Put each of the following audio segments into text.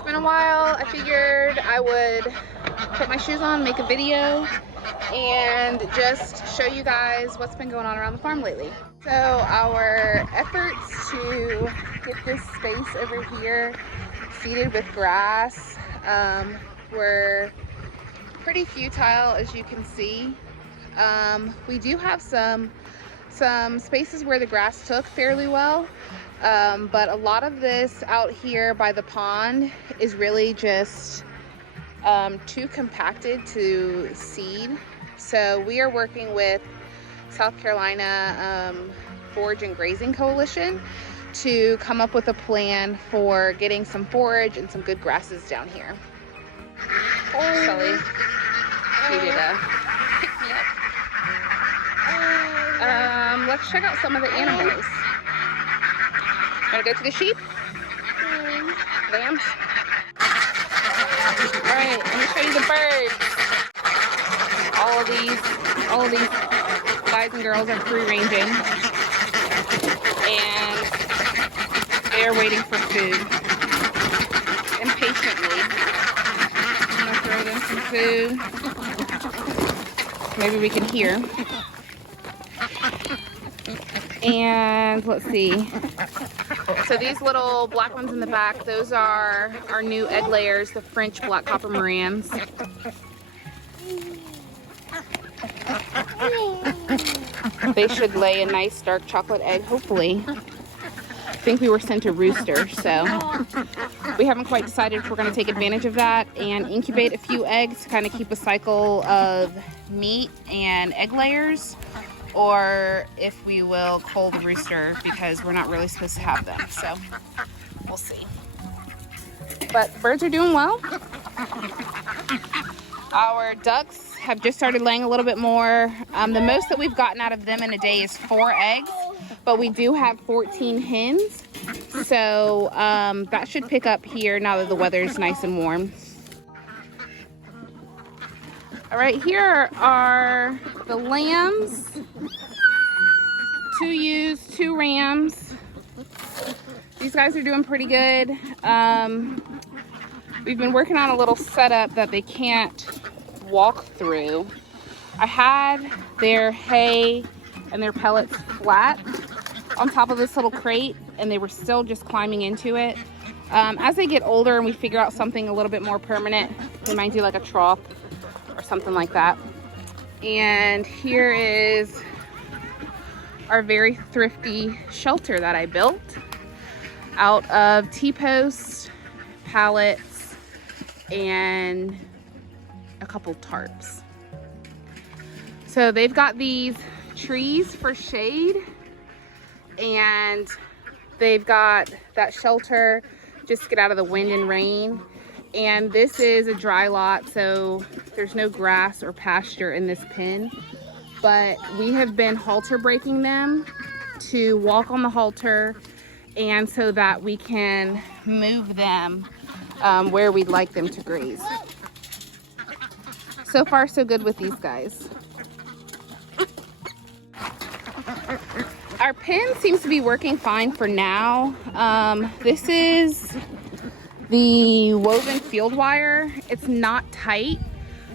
It's been a while. I figured I would put my shoes on, make a video, and just show you guys what's been going on around the farm lately. So our efforts to get this space over here seeded with grass were pretty futile, as you can see. We do have some spaces where the grass took fairly well, but a lot of this out here by the pond is really just too compacted to seed. So we are working with South Carolina Forage and Grazing Coalition to come up with a plan for getting some forage and some good grasses down here. Sully needed a pick me up. Let's check out some of the animals. Wanna go to the sheep? Lambs? Alright, let me show you the birds. All of these guys and girls are free ranging, and they are waiting for food impatiently. I'm gonna throw them some food. Maybe we can hear. And let's see. So these little black ones in the back, those are our new egg layers, the French black copper Morans. They should lay a nice dark chocolate egg, hopefully. I think we were sent a rooster, so we haven't quite decided if we're going to take advantage of that and incubate a few eggs to kind of keep a cycle of meat and egg layers, or if we will cull the rooster because we're not really supposed to have them. So we'll see. But birds are doing well. Our ducks have just started laying a little bit more. The most that we've gotten out of them in a day is 4 eggs, but we do have 14 hens. So that should pick up here now that the weather's nice and warm. All right, here are the lambs. 2 ewes, 2 rams. These guys are doing pretty good. We've been working on a little setup that they can't walk through. I had their hay and their pellets flat on top of this little crate, and they were still just climbing into it. As they get older and we figure out something a little bit more permanent, we might do like a trough or something like that. And here is our very thrifty shelter that I built out of T-posts, pallets, and a couple tarps. So they've got these trees for shade, and they've got that shelter just to get out of the wind and rain. And this is a dry lot, so there's no grass or pasture in this pen, but we have been halter breaking them to walk on the halter, and so that we can move them where we'd like them to graze. So far, so good with these guys. Our pen seems to be working fine for now. This is the woven field wire. It's not tight.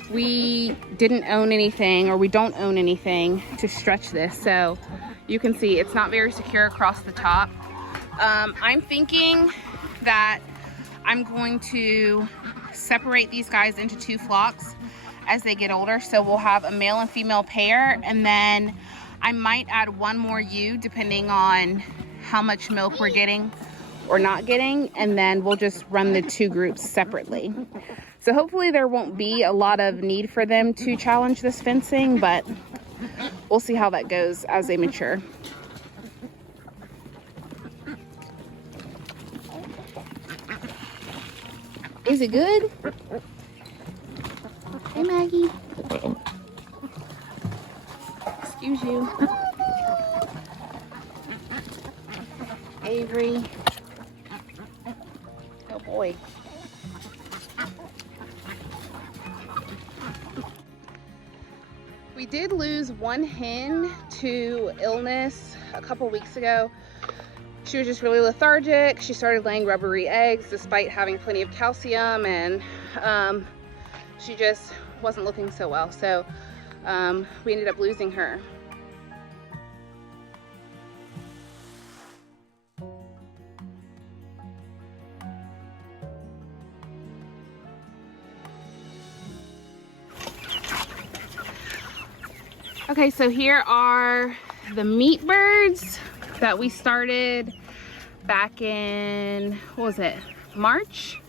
We didn't own anything, or we don't own anything to stretch this, so you can see it's not very secure across the top. I'm thinking that I'm going to separate these guys into 2 flocks as they get older. So we'll have a male and female pair, and then I might add 1 more ewe depending on how much milk we're getting or not getting, and then we'll just run the 2 groups separately. So hopefully there won't be a lot of need for them to challenge this fencing, but we'll see how that goes as they mature. Is it good? Hey, Maggie. Excuse you. Avery. Oh boy. We did lose 1 hen to illness a couple weeks ago. She was just really lethargic. She started laying rubbery eggs despite having plenty of calcium, and she just wasn't looking so well. So we ended up losing her. Okay, so here are the meat birds that we started back in, what was it, March?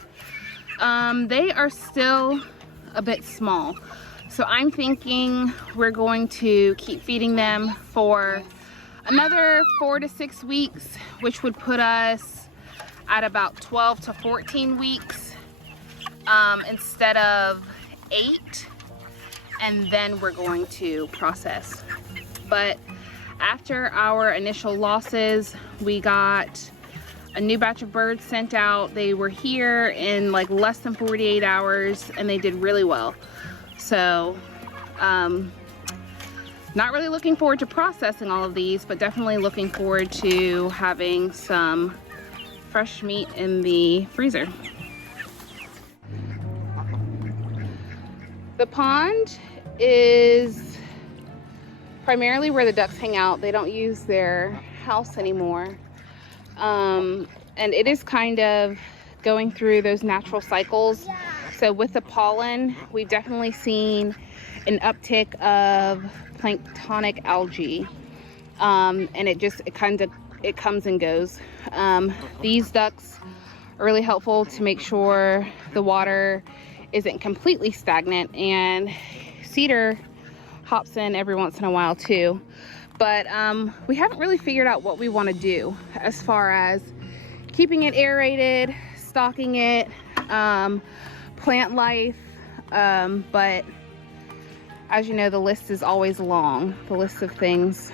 They are still a bit small. So I'm thinking we're going to keep feeding them for another 4 to 6 weeks, which would put us at about 12 to 14 weeks instead of 8. And then we're going to process. But after our initial losses, we got a new batch of birds sent out. They were here in like less than 48 hours and they did really well. So not really looking forward to processing all of these, but definitely looking forward to having some fresh meat in the freezer. The pond is primarily where the ducks hang out. They don't use their house anymore. And it is kind of going through those natural cycles. So with the pollen, we've definitely seen an uptick of planktonic algae. And it comes and goes. These ducks are really helpful to make sure the water isn't completely stagnant, and cedar hops in every once in a while too. But we haven't really figured out what we want to do as far as keeping it aerated, stocking it, plant life, but as you know, the list is always long, the list of things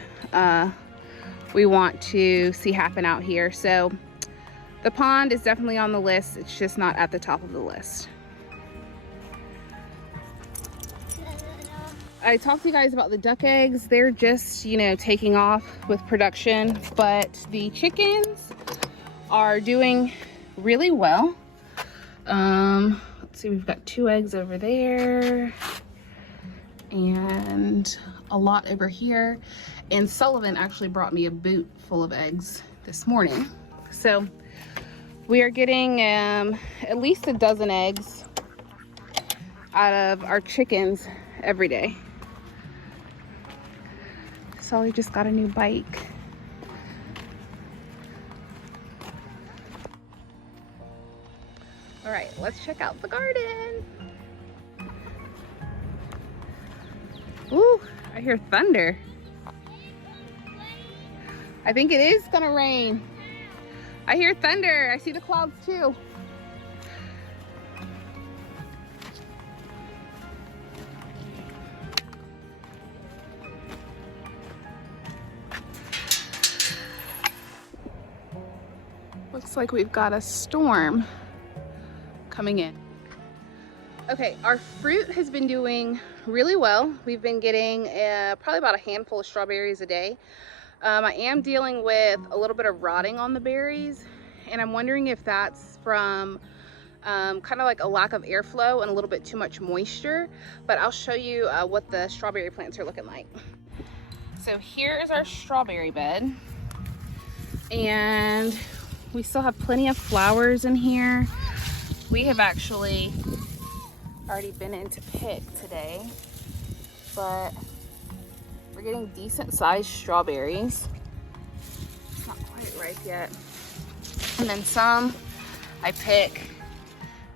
we want to see happen out here. So the pond is definitely on the list, it's just not at the top of the list. I talked to you guys about the duck eggs. They're just, you know, taking off with production, but the chickens are doing really well. Let's see, we've got 2 eggs over there and a lot over here. And Sullivan actually brought me a boot full of eggs this morning. So we are getting at least a dozen eggs out of our chickens every day. Sully just got a new bike. All right, let's check out the garden. Ooh, I hear thunder. I think it is gonna rain. I hear thunder. I see the clouds too. Looks like we've got a storm coming in. Okay, our fruit has been doing really well. We've been getting probably about a handful of strawberries a day. I am dealing with a little bit of rotting on the berries, and I'm wondering if that's from kind of like a lack of airflow and a little bit too much moisture, but I'll show you what the strawberry plants are looking like. So here is our strawberry bed, and we still have plenty of flowers in here. We have actually already been in to pick today, but we're getting decent sized strawberries. It's not quite ripe yet. And then some I pick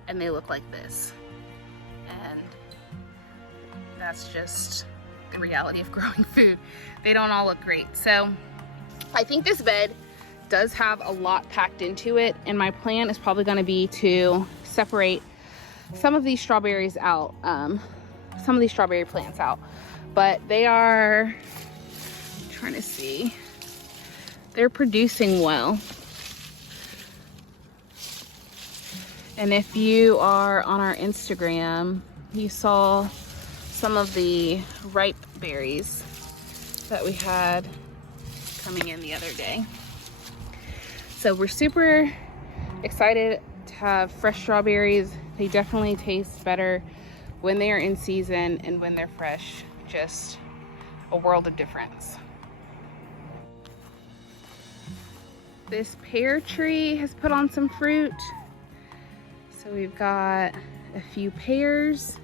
and they look like this. And that's just the reality of growing food. They don't all look great. So I think this bed does have a lot packed into it, and my plan is probably going to be to separate some of these strawberries out, some of these strawberry plants out. But they are, I'm trying to see, they're producing well. And if you are on our Instagram, you saw some of the ripe berries that we had coming in the other day. So we're super excited to have fresh strawberries. They definitely taste better when they are in season and when they're fresh. Just a world of difference. This pear tree has put on some fruit. So we've got a few pears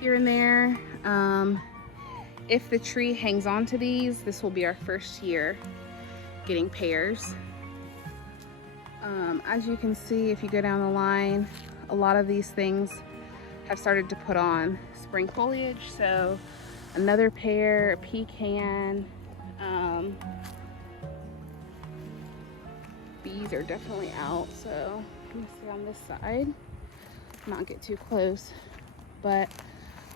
here and there. If the tree hangs on to these, this will be our first year getting pears. As you can see, if you go down the line, a lot of these things have started to put on spring foliage. So another pear, a pecan. Bees are definitely out, so I'm gonna stay on this side, not get too close. But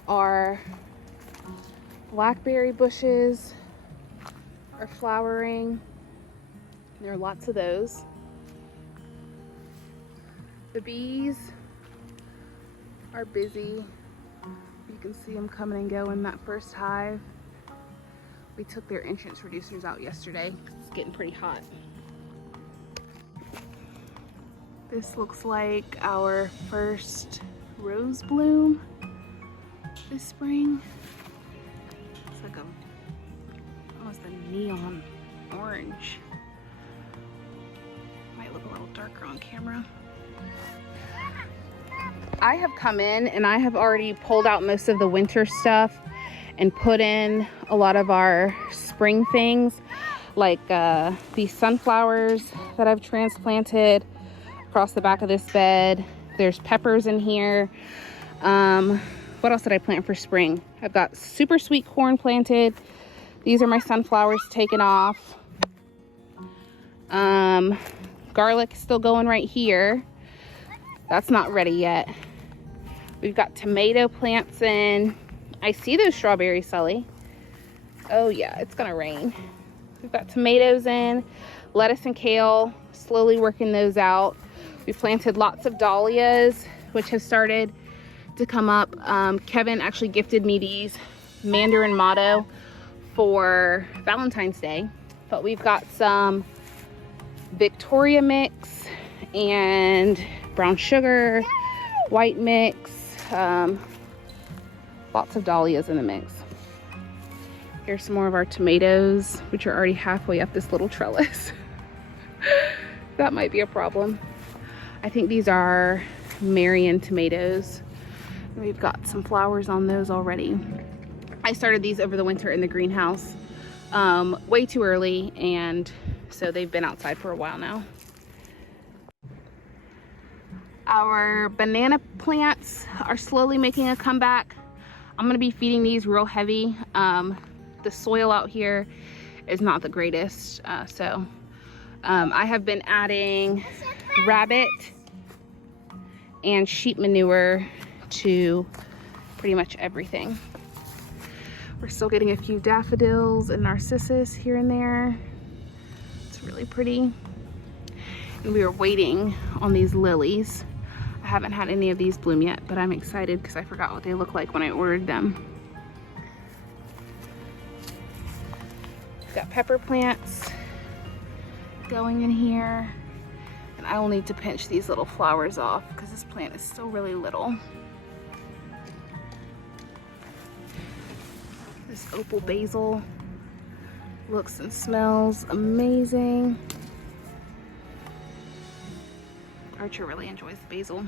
our blackberry bushes are flowering. There are lots of those. The bees are busy. You can see them coming and go in that first hive. We took their entrance reducers out yesterday. It's getting pretty hot. This looks like our first rose bloom this spring. It's like almost a neon orange. Might look a little darker on camera. I have come in and I have already pulled out most of the winter stuff and put in a lot of our spring things, like these sunflowers that I've transplanted across the back of this bed. There's peppers in here. What else did I plant for spring? I've got super sweet corn planted. These are my sunflowers taken off. Garlic is still going right here. That's not ready yet. We've got tomato plants in. I see those strawberries, Sully. Oh yeah, it's gonna rain. We've got tomatoes in, lettuce and kale, slowly working those out. We planted lots of dahlias, which have started to come up. Kevin actually gifted me these Mandarin Motto for Valentine's Day. But we've got some Victoria mix and brown sugar, white mix, lots of dahlias in the mix. Here's some more of our tomatoes, which are already halfway up this little trellis. That might be a problem. I think these are Marion tomatoes. We've got some flowers on those already. I started these over the winter in the greenhouse way too early, and so they've been outside for a while now. Our banana plants are slowly making a comeback. I'm gonna be feeding these real heavy. The soil out here is not the greatest, so I have been adding rabbit and sheep manure to pretty much everything. We're still getting a few daffodils and narcissus here and there. It's really pretty. And we are waiting on these lilies. I haven't had any of these bloom yet, but I'm excited because I forgot what they look like when I ordered them. Got pepper plants going in here. And I will need to pinch these little flowers off because this plant is still really little. This opal basil looks and smells amazing. Archer really enjoys the basil.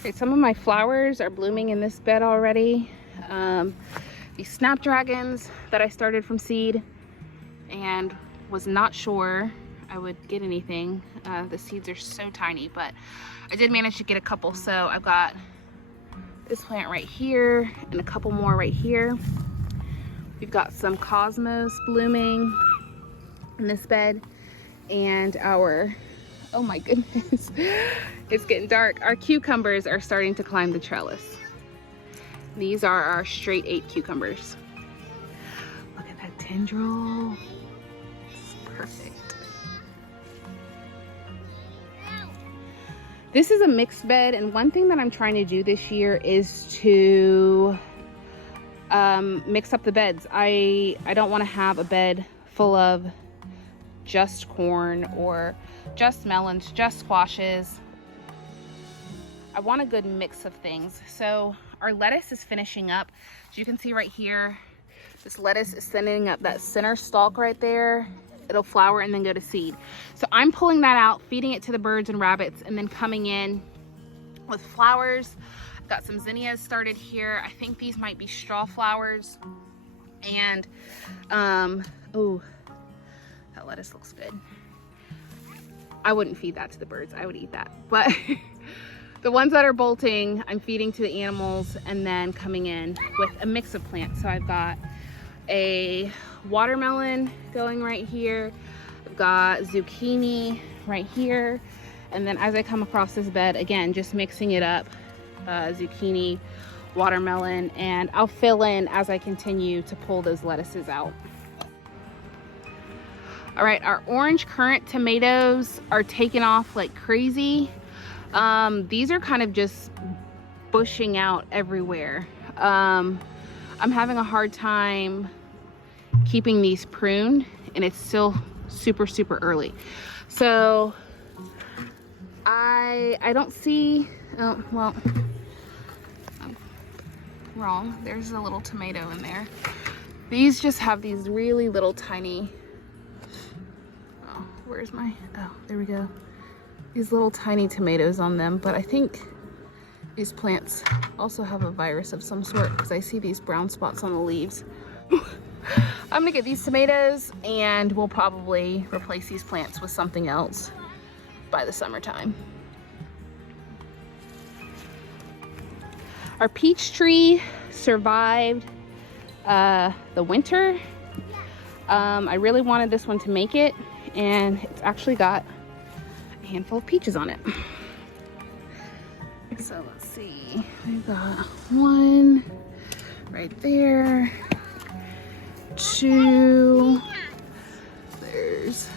Okay, some of my flowers are blooming in this bed already. These snapdragons that I started from seed and was not sure I would get anything. The seeds are so tiny, but I did manage to get a couple. So I've got this plant right here and a couple more right here. We've got some cosmos blooming in this bed, and our, oh my goodness, it's getting dark. Our cucumbers are starting to climb the trellis. These are our straight 8 cucumbers. Look at that tendril. It's perfect. This is a mixed bed, and one thing that I'm trying to do this year is to mix up the beds. I don't want to have a bed full of just corn or just melons, just squashes. I want a good mix of things. So our lettuce is finishing up. As you can see right here, this lettuce is sending up that center stalk right there. It'll flower and then go to seed. So I'm pulling that out, feeding it to the birds and rabbits, and then coming in with flowers. I've got some zinnias started here. I think these might be straw flowers. And, oh, that lettuce looks good. I wouldn't feed that to the birds. I would eat that. But the ones that are bolting, I'm feeding to the animals and then coming in with a mix of plants. So I've got a watermelon going right here. I've got zucchini right here. And then as I come across this bed, again, just mixing it up, zucchini, watermelon, and I'll fill in as I continue to pull those lettuces out. All right, our orange currant tomatoes are taking off like crazy. These are kind of just bushing out everywhere. I'm having a hard time keeping these pruned, and it's still super, super early. So I don't see, oh, well, I'm wrong. There's a little tomato in there. These just have these really little tiny, oh, where's my, oh, there we go. These little tiny tomatoes on them, but I think these plants also have a virus of some sort because I see these brown spots on the leaves. I'm gonna get these tomatoes and we'll probably replace these plants with something else by the summertime. Our peach tree survived the winter. I really wanted this one to make it, and it's actually got a handful of peaches on it. So let's see, we've got one right there, two, there's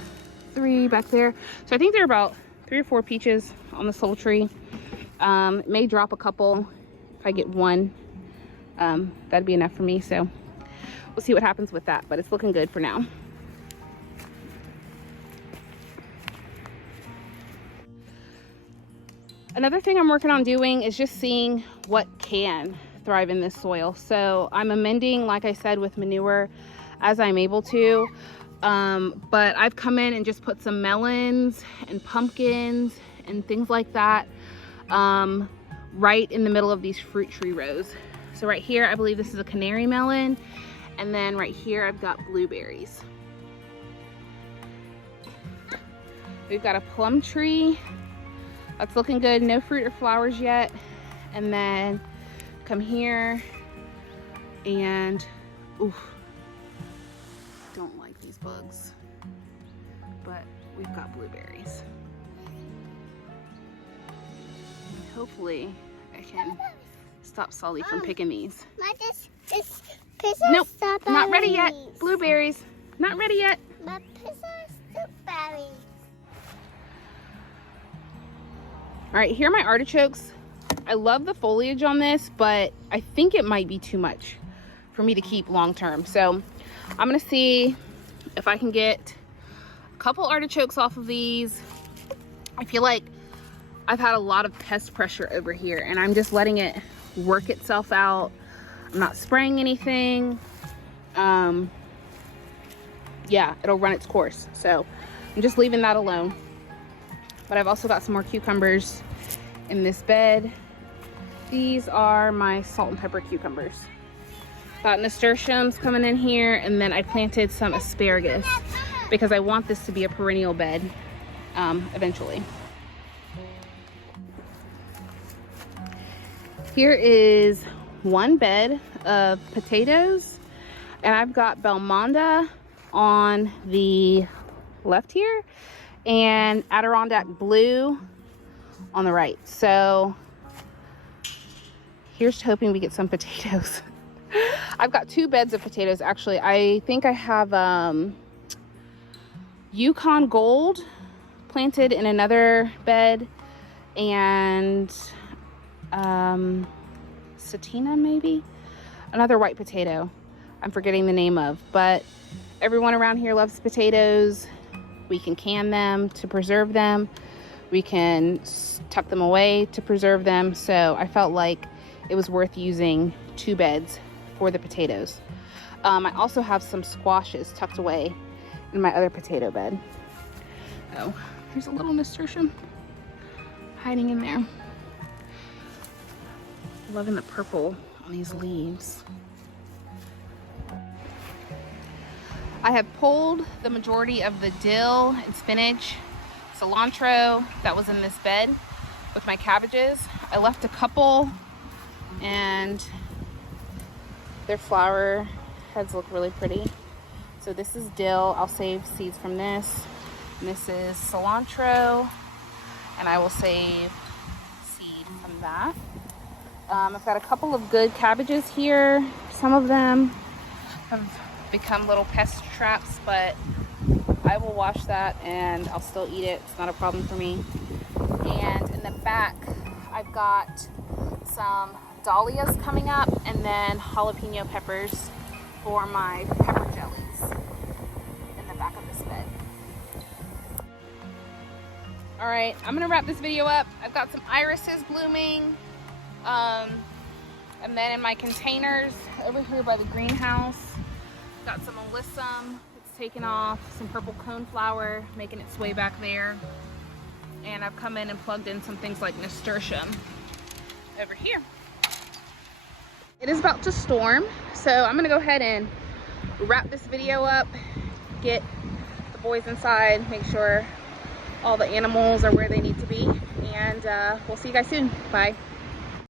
three back there. So I think there are about 3 or 4 peaches on this little tree. It may drop a couple. If I get one, that'd be enough for me. So we'll see what happens with that, but it's looking good for now. Another thing I'm working on doing is just seeing what can thrive in this soil. So I'm amending, like I said, with manure as I'm able to. But I've come in and just put some melons and pumpkins and things like that right in the middle of these fruit tree rows. So right here, I believe this is a canary melon. And then right here, I've got blueberries. We've got a plum tree. That's looking good. No fruit or flowers yet. And then come here and, oof, don't like these bugs, but we've got blueberries. Hopefully I can stop Sully from picking these. Nope, not ready yet. Blueberries, not ready yet. All right, here are my artichokes. I love the foliage on this, but I think it might be too much for me to keep long term. So I'm gonna see if I can get a couple artichokes off of these. I feel like I've had a lot of pest pressure over here and I'm just letting it work itself out. I'm not spraying anything. Yeah, it'll run its course. So I'm just leaving that alone. But I've also got some more cucumbers in this bed. These are my salt and pepper cucumbers. Got nasturtiums coming in here, and then I planted some asparagus because I want this to be a perennial bed eventually. Here is one bed of potatoes, and I've got Belmonda on the left here and Adirondack blue on the right. So here's to hoping we get some potatoes. I've got 2 beds of potatoes actually. I think I have Yukon Gold planted in another bed, and Satina maybe, another white potato I'm forgetting the name of, but Everyone around here loves potatoes. We can can them to preserve them. We can tuck them away to preserve them. So I felt like it was worth using 2 beds for the potatoes. I also have some squashes tucked away in my other potato bed. Oh, there's a little nasturtium hiding in there. Loving the purple on these leaves. I have pulled the majority of the dill and spinach, cilantro that was in this bed with my cabbages. I left a couple and their flower heads look really pretty. So this is dill. I'll save seeds from this. And this is cilantro, and I will save seed from that. I've got a couple of good cabbages here. Some of them have become little pest traps, but I will wash that and I'll still eat it. It's not a problem for me. And in the back, I've got some dahlias coming up and then jalapeno peppers for my pepper jellies in the back of this bed. All right, I'm gonna wrap this video up. I've got some irises blooming. And then in my containers over here by the greenhouse, got some alyssum that's taken off, some purple coneflower making its way back there. And I've come in and plugged in some things like nasturtium over here. It is about to storm, so I'm gonna go ahead and wrap this video up, get the boys inside, make sure all the animals are where they need to be, and we'll see you guys soon. Bye.